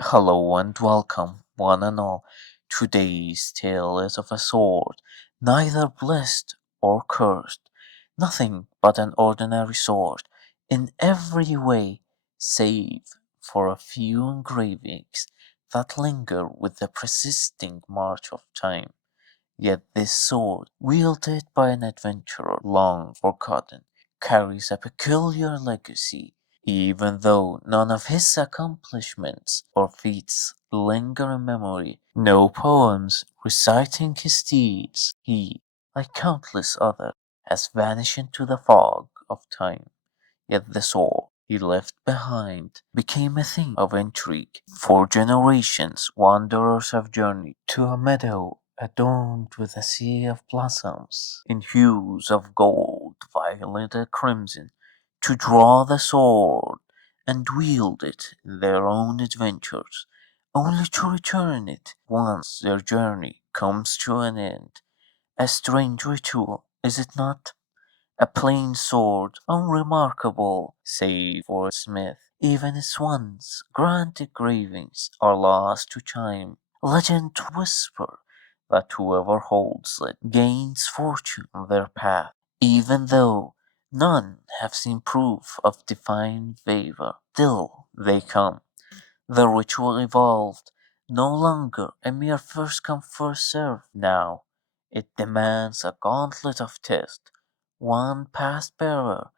Hello and welcome, one and all. Today's tale is of a sword, neither blessed or cursed, nothing but an ordinary sword, in every way, save for a few engravings that linger with the persisting march of time. Yet this sword, wielded by an adventurer long forgotten, carries a peculiar legacy, even though none of his accomplishments or feats linger in memory. No poems reciting his deeds, he, like countless others, has vanished into the fog of time. Yet the soul he left behind became a thing of intrigue. For generations, wanderers have journeyed to a meadow adorned with a sea of blossoms in hues of gold, violet, and crimson, to draw the sword and wield it in their own adventures, only to return it once their journey comes to an end. A strange ritual, is it not? A plain sword, unremarkable save for its smith. Even its once grand engravings are lost to time. Legend whisper that whoever holds it gains fortune on their path, even though none have seen proof of divine favor. Still they come. The ritual evolved, no longer a mere first come first serve now. It demands a gauntlet of test, one past bearer,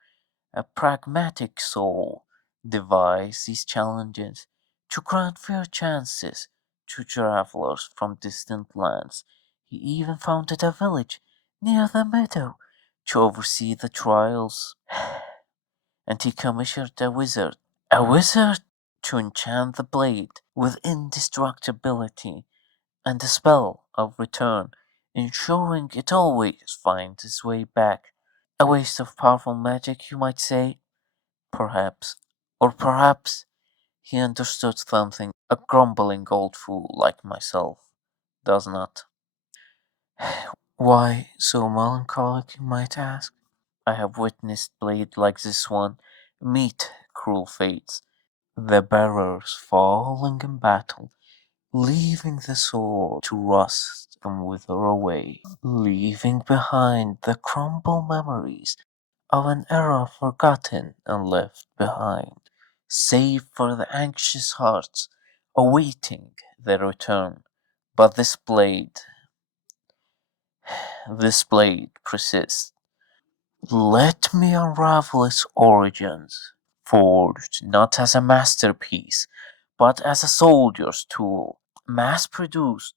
a pragmatic soul, devised these challenges to grant fair chances to travelers from distant lands. He even founded a village near the meadow to oversee the trials, and he commissioned a wizard to enchant the blade with indestructibility and the spell of return, ensuring it always finds its way back. A waste of powerful magic, you might say, perhaps. Or perhaps he understood something a grumbling old fool like myself does not. Why so melancholic, you might ask? I have witnessed blade like this one meet cruel fates, the bearers falling in battle, leaving the sword to rust and wither away, leaving behind the crumbled memories of an era forgotten and left behind, save for the anxious hearts awaiting their return. But this blade persists. Let me unravel its origins, forged not as a masterpiece, but as a soldier's tool, mass produced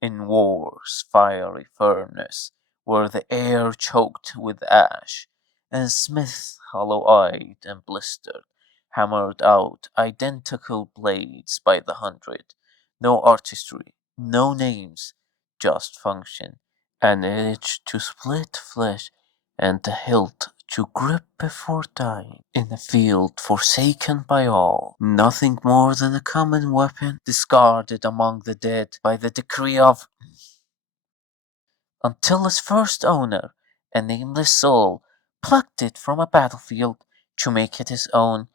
in war's fiery furnace, where the air choked with ash, and smiths hollow-eyed and blistered hammered out identical blades by the hundred. No artistry, no names, just function, an edge to split flesh and the hilt to grip before dying. In a field forsaken by all, nothing more than a common weapon discarded among the dead by the decree of until its first owner, a nameless soul, plucked it from a battlefield to make it his own.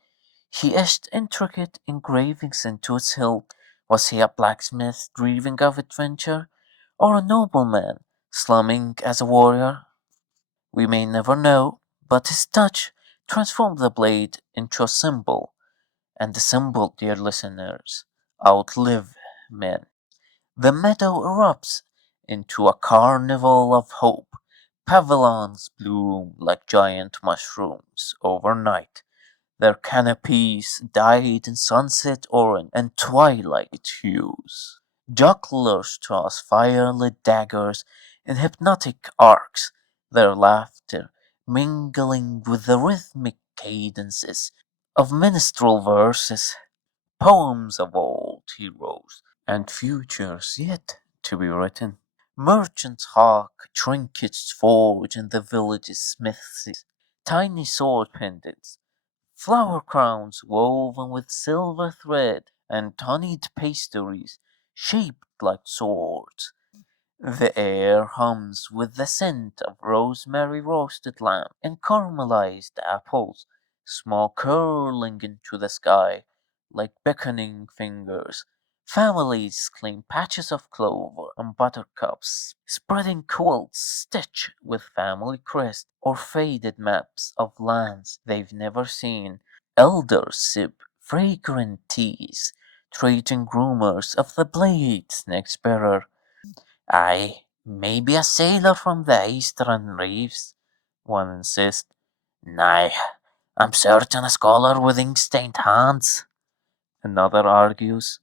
He etched intricate engravings into its hilt. Was he a blacksmith dreaming of adventure, or a nobleman slumming as a warrior? We may never know, but his touch transformed the blade into a symbol, and the symbol, dear listeners, outlive men. The meadow erupts into a carnival of hope. Pavilions bloom like giant mushrooms overnight. Their canopies dyed in sunset orange and twilight hues. Jugglers toss fire-lit daggers in hypnotic arcs, their laughter mingling with the rhythmic cadences of minstrel verses, poems of old heroes, and futures yet to be written. Merchants hawk trinkets forged in the village's smithies, tiny sword pendants, flower crowns woven with silver thread, and honeyed pastries shaped like swords. The air hums with the scent of rosemary roasted lamb and caramelized apples, smoke curling into the sky. like beckoning fingers. Families claim patches of clover and buttercups, spreading quilts stitched with family crest or faded maps of lands they've never seen. Elders sip fragrant teas, trading rumors of the blade's next bearer. Aye, maybe a sailor from the eastern reefs, one insists. Nay, I'm certain a scholar with ink-stained hands, another argues.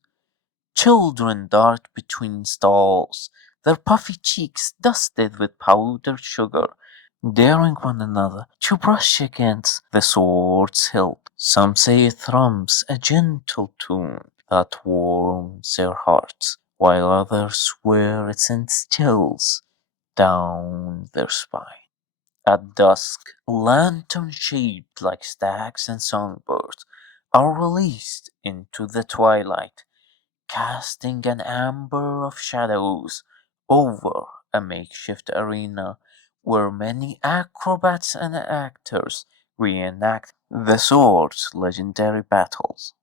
Children dart between stalls, their puffy cheeks dusted with powdered sugar, daring one another to brush against the sword's hilt. Some say it thrums a gentle tune that warms their hearts, while others swear it sends chills down their spine. At dusk, lanterns shaped like stags and songbirds are released into the twilight, casting an amber of shadows over a makeshift arena where many acrobats and actors reenact the sword's legendary battles.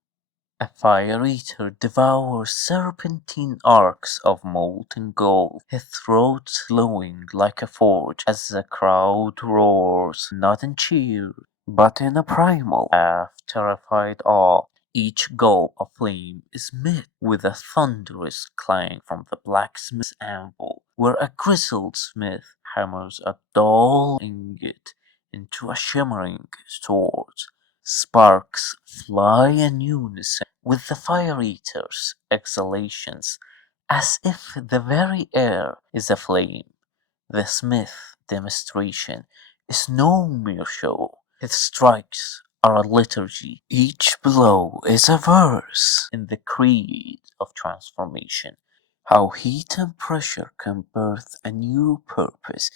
A fire eater devours serpentine arcs of molten gold, his throat glowing like a forge as the crowd roars, not in cheer, but in a primal, half-terrified awe. Each gulp of flame is met with a thunderous clang from the blacksmith's anvil, where a grizzled smith hammers a dull ingot into a shimmering sword. Sparks fly in unison with the fire eater's exhalations, as if the very air is aflame. The smith demonstration is no mere show. His strikes are a liturgy. Each blow is a verse in the creed of transformation. How heat and pressure can birth a new purpose,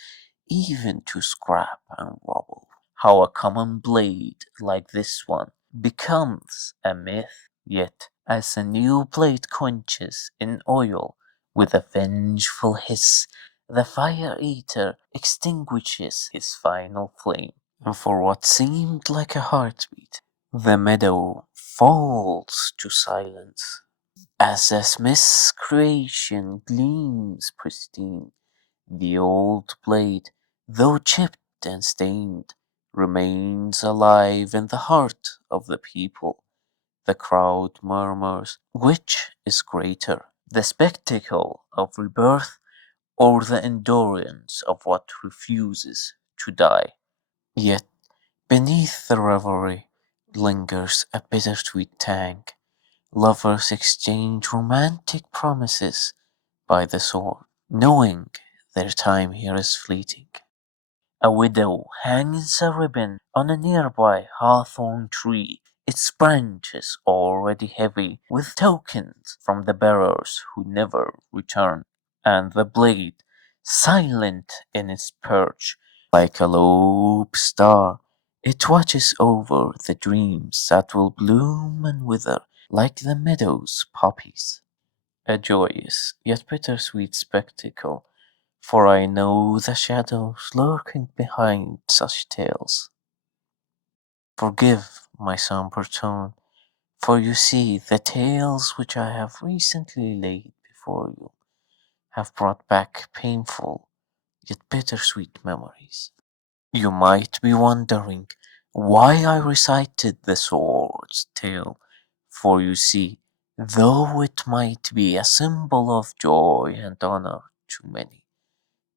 even to scrap and rubble. How a common blade like this one becomes a myth, yet as a new blade quenches in oil with a vengeful hiss, the fire eater extinguishes his final flame, and for what seemed like a heartbeat, the meadow falls to silence. As a smith's creation gleams pristine, the old blade, though chipped and stained, remains alive in the heart of the people. The crowd murmurs, which is greater, the spectacle of rebirth or the endurance of what refuses to die? Yet beneath the revelry lingers a bittersweet tang. Lovers exchange romantic promises by the sword, knowing their time here is fleeting. A widow hangs a ribbon on a nearby hawthorn tree, its branches already heavy with tokens from the bearers who never return, and the blade, silent in its perch, like a lobe star, it watches over the dreams that will bloom and wither like the meadow's poppies. A joyous yet bittersweet spectacle, for I know the shadows lurking behind such tales. Forgive my sombre tone, for you see the tales which I have recently laid before you have brought back painful yet bittersweet memories. You might be wondering why I recited the sword's tale, for you see, though it might be a symbol of joy and honor to many,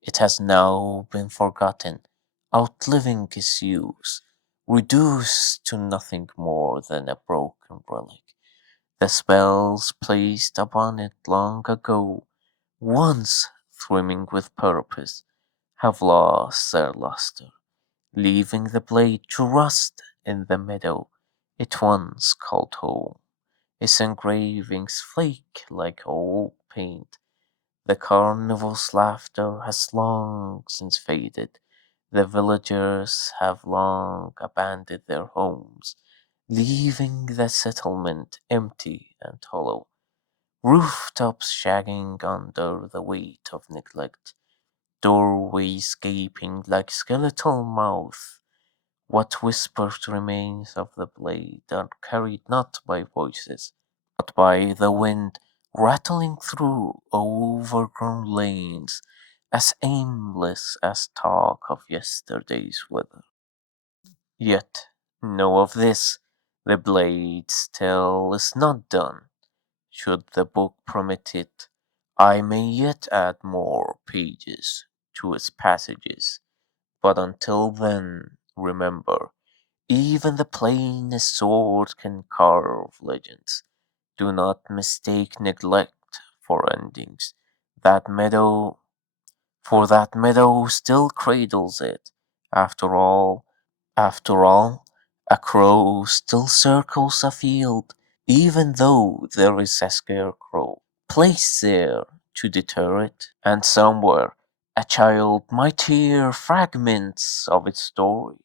it has now been forgotten, outliving its use, reduced to nothing more than a broken relic. The spells placed upon it long ago, once swimming with purpose, have lost their luster, leaving the blade to rust in the meadow it once called home. Its engravings flake like old paint. The carnival's laughter has long since faded. The villagers have long abandoned their homes, leaving the settlement empty and hollow. Rooftops sagging under the weight of neglect, doorways gaping like skeletal mouths, What whispered remains of the blade are carried not by voices, but by the wind rattling through overgrown lanes, as aimless as talk of yesterday's weather. Yet know of this, the blade's tale is not done. Should the book permit it, I may yet add more pages to its passages, but until then, remember, even the plainest sword can carve legends. Do not mistake neglect for endings. That meadow, for that meadow still cradles it. After all, after all, a crow still circles a field, even though there is a scarecrow placed there to deter it. And somewhere a child might hear fragments of its story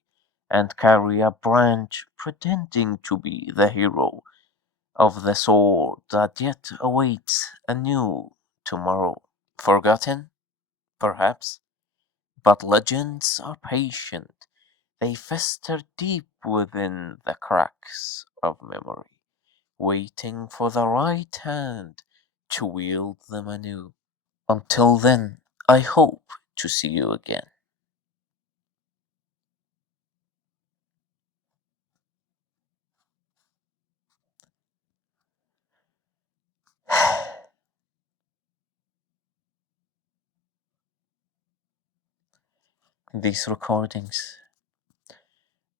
and carry a branch pretending to be the hero of the sword that yet awaits a new tomorrow. Forgotten, perhaps, but legends are patient. They fester deep within the cracks of memory, waiting for the right hand to wield them anew. Until then, I hope to see you again. These recordings,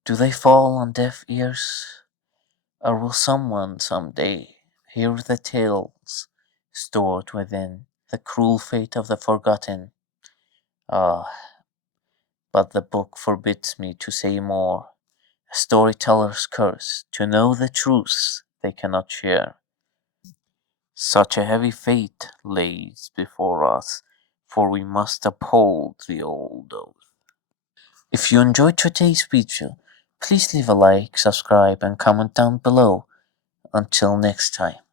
do they fall on deaf ears? Or will someone someday hear the tales stored within the cruel fate of the forgotten? Ah, but the book forbids me to say more. A storyteller's curse to know the truths they cannot share. Such a heavy fate lays before us, for we must uphold the old oath. If you enjoyed today's video, please leave a like, subscribe, and comment down below. Until next time.